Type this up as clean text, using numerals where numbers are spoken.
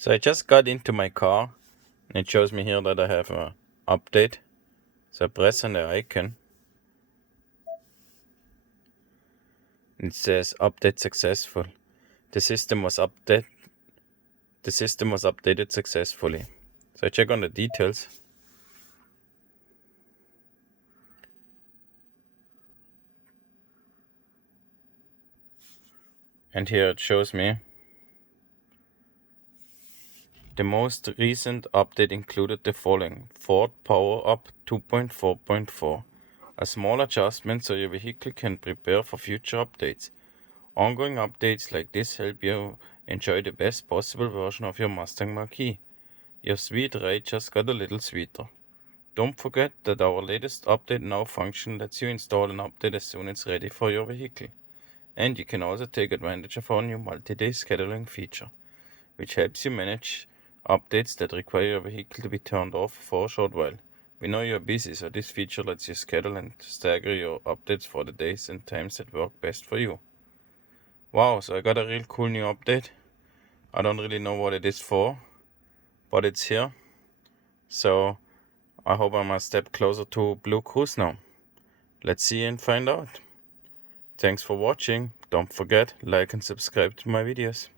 So I just got into my car and it shows me here that I have an update. So I press on the icon. It says update successful. The system was updated successfully. So I check on the details. And here it shows me the most recent update included the following: Ford Power Up 2.4.4. A small adjustment so your vehicle can prepare for future updates. Ongoing updates like this help you enjoy the best possible version of your Mustang Mach E. Your sweet ride just got a little sweeter. Don't forget that our latest update now function lets you install an update as soon as it's ready for your vehicle. And you can also take advantage of our new multi-day scheduling feature, which helps you manage updates that require your vehicle to be turned off for a short while. We know you're busy, so this feature lets you schedule and stagger your updates for the days and times that work best for you. Wow, so I got a real cool new update. I don't really know what it is for, but it's here. So I hope I'm a step closer to BlueCruise now. Let's see and find out. Thanks for watching. Don't forget, like and subscribe to my videos.